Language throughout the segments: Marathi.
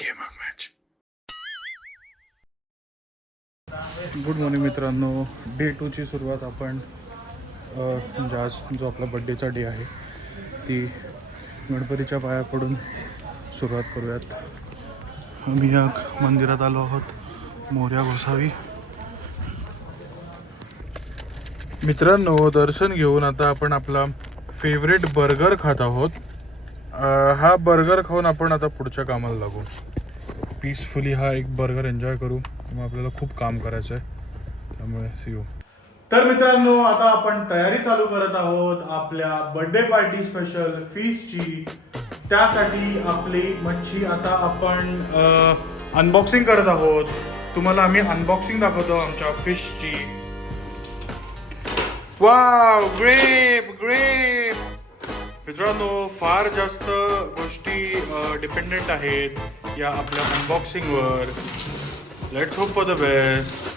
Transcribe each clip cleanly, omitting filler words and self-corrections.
घे मग मॅच. गुड मॉर्निंग मित्रांनो. डे 2ची सुरुवात आपण म्हणजे आज जो आपला बड्डेचा डे आहे ती गणपतीच्या पाया पडून सुरुवात करूयात. आम्ही या मंदिरात आलो आहोत, मोरया गोसावी. मित्रांनो, दर्शन घेऊन आता आपण आपला फेवरेट बर्गर खात आहोत. हा बर्गर खाऊन आपण आता पुढच्या कामाला लागू. पीसफुली हा एक बर्गर एन्जॉय करू. मग आपल्याला खूप काम करायचं आहे, त्यामुळे सी यू. तर मित्रांनो, आता आपण तयारी चालू करत आहोत आपल्या बर्थडे पार्टी स्पेशल फीस्टची. त्यासाठी आपली मच्छी आता आपण अनबॉक्सिंग करत आहोत. तुम्हाला आम्ही अनबॉक्सिंग दाखवतो आमच्या फिशची. Wow, grape grape. मित्रांनो, फार जास्त गोष्टी डिपेंडेंट आहेत या आपल्या अनबॉक्सिंगवर. Let's hope for the best.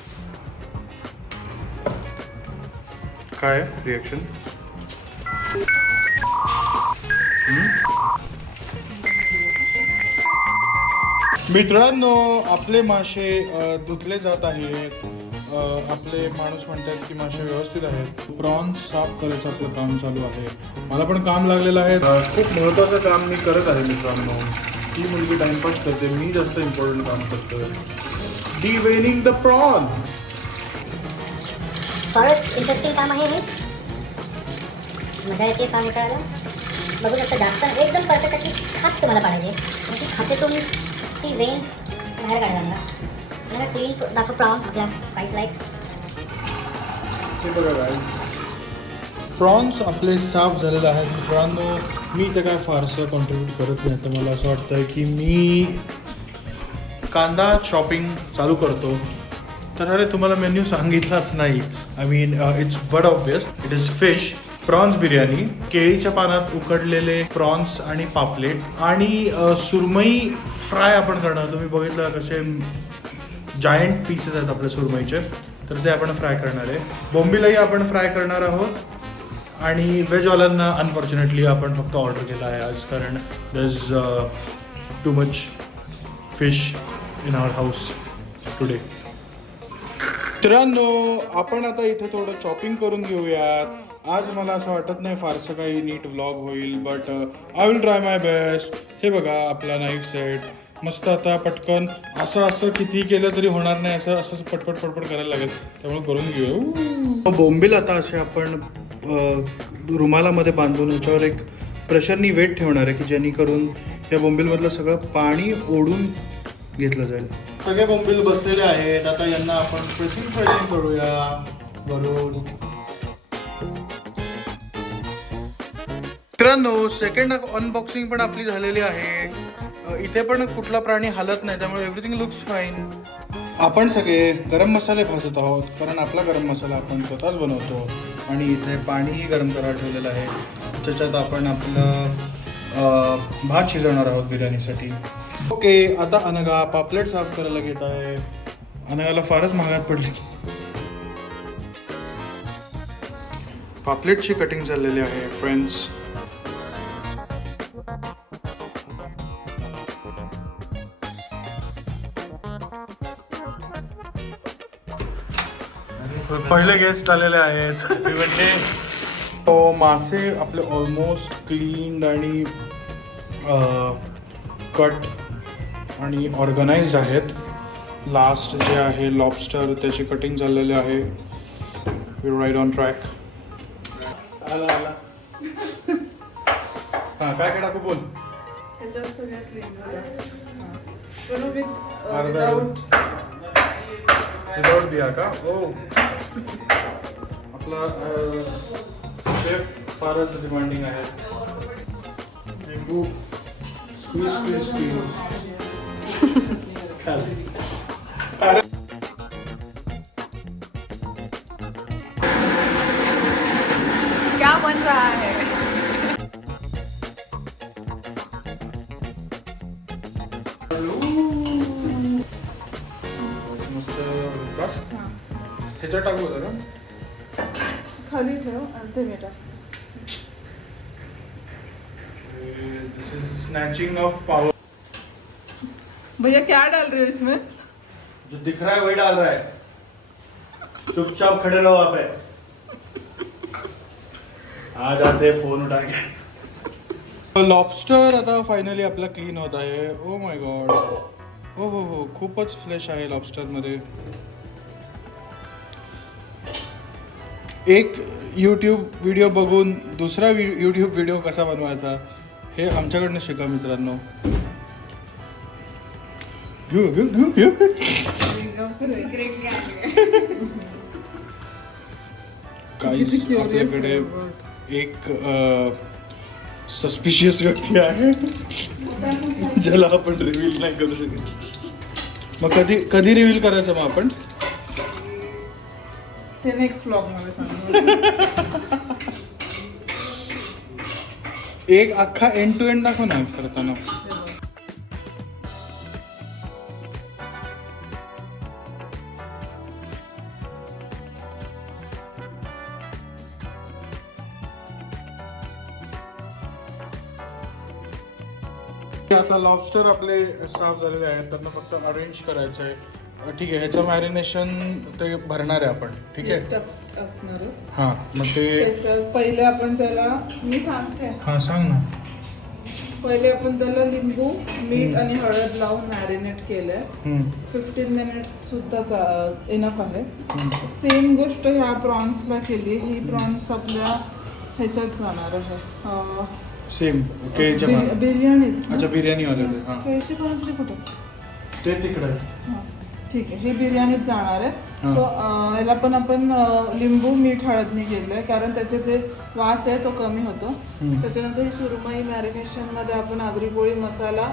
काय रिएक्शन? मित्रांनो, आपले मासे धुतले जात आहेत. आपले माणूस म्हणतात की मासे व्यवस्थित आहेत. प्रॉन्स साफ करायचं आपलं काम चालू आहे. मला पण काम लागलेलं आहे. खूप महत्त्वाचं काम मी करत आहे मित्रांनो. ती मुलगी टाइमपास करते, मी जास्त इम्पॉर्टंट काम करतोय. डिवेनिंग द प्रॉन. फारच इंटरेस्टिंग काम आहे हे. मजा येते काम करायला. बघू शकता, जास्त एकदम परफेक्ट अशी खाच तुम्हाला पाडायची. आणि ती खातेतून ती वेन बाहेर काढायला मला क्लीन दाखव प्रॉन आपल्या साईज लाईक. प्रॉन्स आपले साफ झालेले आहेत मित्रांनो. मी तर काय फारसं कॉन्ट्रीब्यूट करत नाही. तर मला असं वाटतं की मी कांदा चॉपिंग चालू करतो. तर अरे, तुम्हाला मेन्यू सांगितलाच नाही. I mean it's but obvious. It is fish prawns biryani, केळीच्या पानात उकडलेले प्रॉन्स आणि पापलेट आणि सुरमई फ्राय आपण करणार. तुम्ही बघितलं कसे जायंट पीसेस आहेत आपल्या सुरमईचे, तर ते आपण फ्राय करणार आहे. बोंबीलही आपण फ्राय करणार आहोत. आणि व्हेजवाल्यांना अनफॉर्च्युनेटली आपण फक्त ऑर्डर केला आहे आज, कारण there is too much fish in our house today. मित्रांनो, आपण आता इथे थोडं चॉपिंग करून घेऊयात. आज मला असं वाटत नाही फारसं काही नीट व्लॉग होईल, but I will try my best. हे बघा आपला नाईफ सेट मस्त. आता पटकन असं किती केलं तरी होणार नाही. असं पटपट करायला लागेल, त्यामुळे करून घेऊ. बोंबील आता असे आपण रुमालामध्ये बांधून याच्यावर एक प्रेशरनी वेट ठेवणार आहे की जेणेकरून या बोंबीलमधलं सगळं पाणी ओढून घेतलं जाईल. सगळे बोंबील बसलेले आहेत. आता यांना आपण प्रेसिंग करूया वरून. मित्रांनो, सेकंड अनबॉक्सिंग पण आपली झालेली आहे. इथे पण कुठला प्राणी हालत नाही, त्यामुळे एव्हरीथिंग लुक्स फाईन. आपण सगळे गरम मसाले भाजत आहोत, कारण आपला गरम मसाला आपण स्वतःच बनवतो. आणि इथे पाणीही गरम करायला ठेवलेलं आहे, त्याच्यात आपण आपलं भात शिजवणार आहोत बिर्याणीसाठी. ओके, आता अनघा पापलेट साफ करायला घेत आहे. अनघाला फारच महागात पडली. पापलेटची कटिंग चाललेली आहे फ्रेंड्स. पहिले गेस्ट आलेले आहेत. मासे आपले ऑलमोस्ट क्लीन आणि कट आणि ऑर्गनाइज्ड आहेत. लास्ट जे आहे लॉबस्टर, त्याची कटिंग झालेली आहे. We right on track. आला हां, काय टाकू बोल. विदाउट बिया का? ओ, आपला शेफ फारच डिमांडिंग आहे. लिंबू स्क्वीज क्या बन रहा है? मस्त. बस ह्याच्यात टाकू होतं का? खाली ठेव आणि ते मिठा. This is snatching of power. भैया क्या डाल रहे हो इसमें? जो दिख रहा है वही डाल रहा है, चुपचाप खड़े रहो वहां पे। आ जाते फोन उठा के। लॉबस्टर आता फायनली आपला क्लीन होत आहे. ओ माय गॉड, हो खूपच फ्लेश आहे लॉबस्टर मध्ये. एक यूट्यूब व्हिडिओ बघून दुसरा यूट्यूब व्हिडिओ कसा बनवायचा हे आमच्याकडनं शिका मित्रांनो. काहीच आपल्याकडे एक सस्पिशियस व्यक्ती आहे ज्याला आपण रिव्हील नाही करू शकत. मग कधी रिव्हील करायचं मग आपण? ते नेक्स्ट व्लॉग मध्ये सांगू. एक अख्खा एंड टू एंड दाखव ना करताना. आता लॉबस्टर आपले साफ झालेले आहेत, त्यांना फक्त अरेंज करायचं आहे. ठीक आहे, ह्याचं मॅरिनेशन ते भरणार आहे आपण. ठीक आहे, स्टफ असणार आहे. हां मग ते त्याच्यात पहिले आपण त्याला, मी सांगते, हां सांग ना. पहिले आपण त्याला लिंबू मीठ आणि हळद लावून मॅरिनेट केलंय. 15 मिनिट्स सुद्धा इनफ आहे. सेम गोष्ट ह्या प्रॉन्सला केली. ही प्रॉन्स आपल्या ह्याच्यात जाणार आहे, सेम ओके. बिर्याणीत. अच्छा बिर्याणी वाले. हां केळीची पानं तरी कुठे? ते तिकडे. हां ठीक आहे, हे बिर्याणीत जाणार आहे. सो याला पण आपण लिंबू मीठ हळदने केलं आहे, कारण त्याचे जे वास आहे तो कमी होतो. त्याच्यानंतर ही सुरमई मॅरिनेशनमध्ये आपण आगरी पोळी मसाला,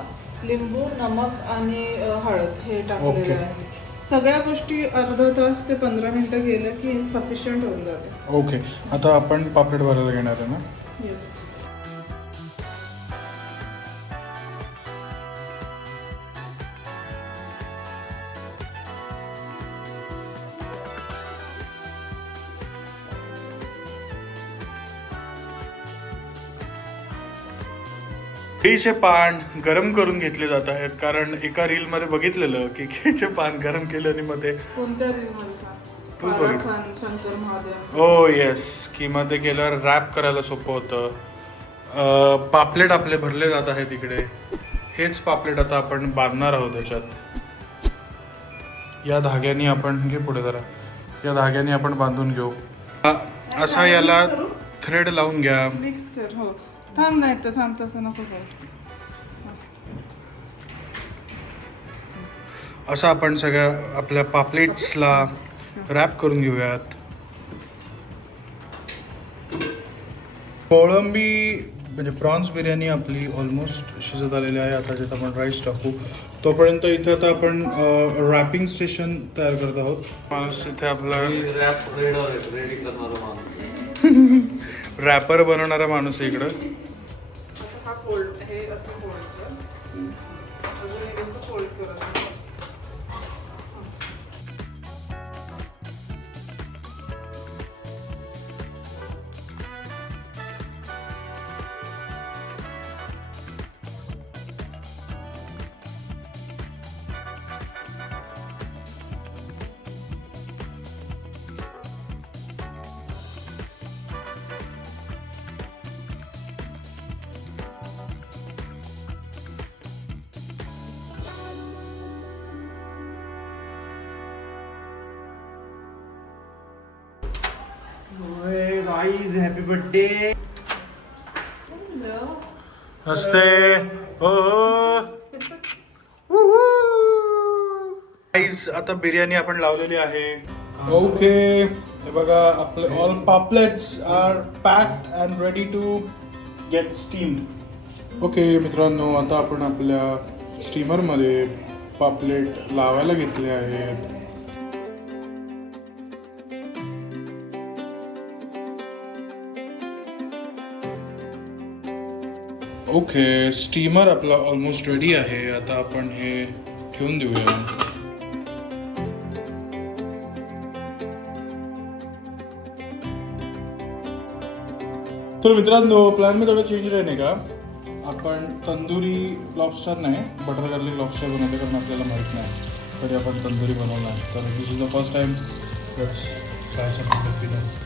लिंबू, नमक आणि हळद हे टाकलेलं आहे. सगळ्या गोष्टी अर्धा तास ते 15 मिनिटं गेलं की सफिशियंट होऊन जाते. ओके, आता आपण पापलेट भरायला घेणार आहे ना. येस. केळीचे पान गरम करून घेतले जात आहेत, कारण एका रील मध्ये बघितलेलं की केळीचे पान गरम केल्याने मध्ये. कोणत्या रीलमध्ये सांग? तूच फारा बघितलं. खान, शंकर महादेव. ओ येस, की मध्ये केल्यावर रॅप करायला सोपं होतं. पापलेट आपले भरले जात आहेत इकडे. हेच पापलेट आता आपण बांधणार आहोत त्याच्यात. या धाग्याने आपण, घे पुढे जरा, या धाग्याने आपण बांधून घेऊ. असा याला थ्रेड लावून घ्या. मिक्स कर. हो थांब, नाही तर थांब, तसं नको कर. असं आपण सगळ्या आपल्या पापलेट्सला रॅप करून घेऊयात. कोळंबी म्हणजे प्रॉन्स बिर्याणी आपली ऑलमोस्ट शिजत आलेली आहे. आता ज्यात आपण राईस टाकू तोपर्यंत इथं आता आपण रॅपिंग स्टेशन तयार करत आहोत. माणूस इथे आपला रॅपर बनवणारा माणूस आहे इकडं. हा फोल्ड, हे असं फोल्ड कर. अजून एक असं फोल्ड कर. Guys happy birthday. नसते हो. गाईज आता बिर्याणी आपण लावलेली आहे. ओके, हे बघा आपले ऑल पापलेट्स are packed and ready to get steamed. Okay मित्रांनो, आता आपण आपल्या स्टीमरमध्ये पापलेट लावायला घेतले आहेत. ओके, स्टीमर आपला ऑलमोस्ट रेडी आहे. आता आपण हे ठेवून देऊया. तर मित्रांनो, प्लॅनमध्ये थोडा चेंज राहील का. आपण तंदुरी लॉबस्टर नाही बटर गार्लिक लॉबस्टर बनवतो कारण आपल्याला माहीत नाही तरी आपण तंदुरी बनवला आहे तर this is the first time let's try something with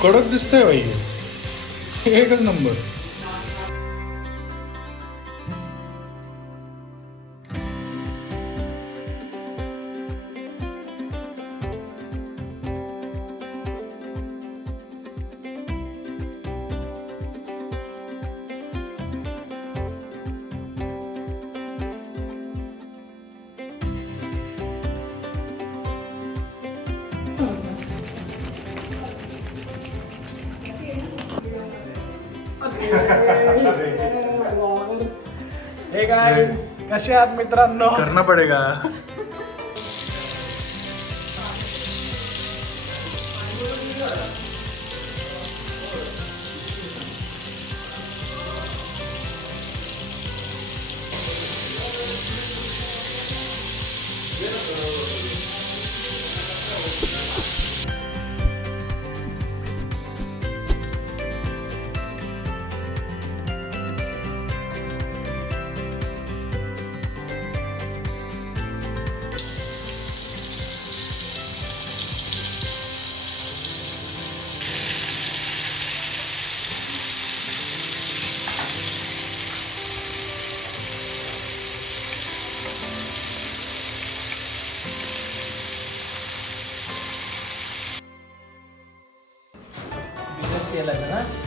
कडक दिसतंय बाई हे. एकच नंबर. हे गाईज कसे आहात मित्रांनो. करना पडेगा.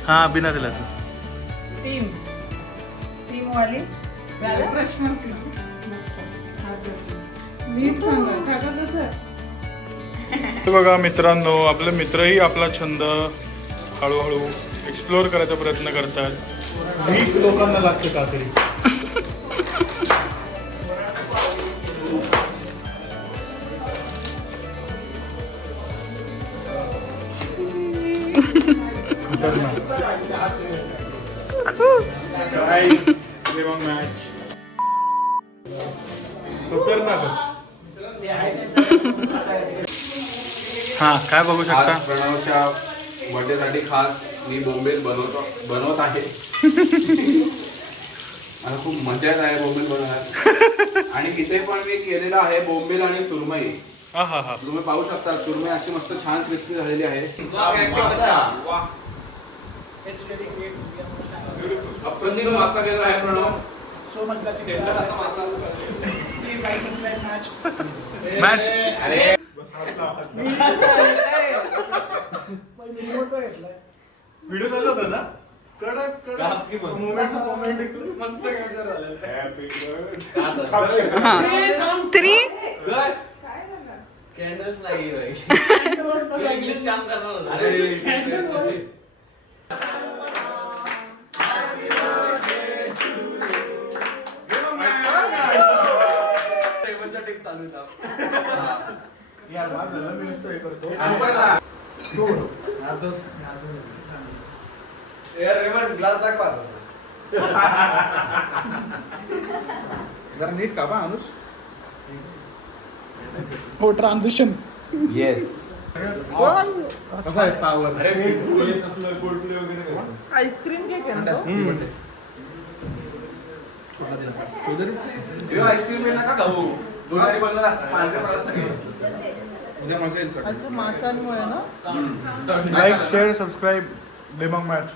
हा बिना तेलाचं. स्टीम वाली प्रश्न मीठ सांगा खाका कसं. हे बघा मित्रांनो आपले मित्रही आपला छंद हळूहळू एक्सप्लोअर करायचा प्रयत्न करतात. वीक लोकांना लागते कातरी. हा काय बघू शकता. आज प्रणवच्या बर्थडेसाठी खास मी बोंबील बनवत आहे. मला खूप मजा येत आहे बोंबील बनवण्यात. आणि इथे पण मी केलेलं आहे बोंबील आणि सुरमई. हा हा हा तुम्ही पाहू शकता सुरमई अशी मस्त छान क्रिस्पी झालेली आहे. अप्रतिम मासा केला आहे प्रणव. मॅच. अरे व्हिडिओ चालू होता ना. कडक कडक मोमेंट मस्त कॅप्चर झालेला. कॅन्डल्स नाही इंग्लिश काम करणार होता. यार माझं झालं मी नुसतं हे करतो. ग्लास दाखवा जरा नीट का अनुष. हो ट्रान्झिशन. येस कसा आहे पावर. आईस्क्रीम केक आहे ना तो. आईस्क्रीम आहे ना का खाऊ. दुधारी बनलेला असतं पांढऱ्या पदार्थ अच्छा माशांमुळे ना. लाईक शेअर सबस्क्राईब डेमॉग मॅच.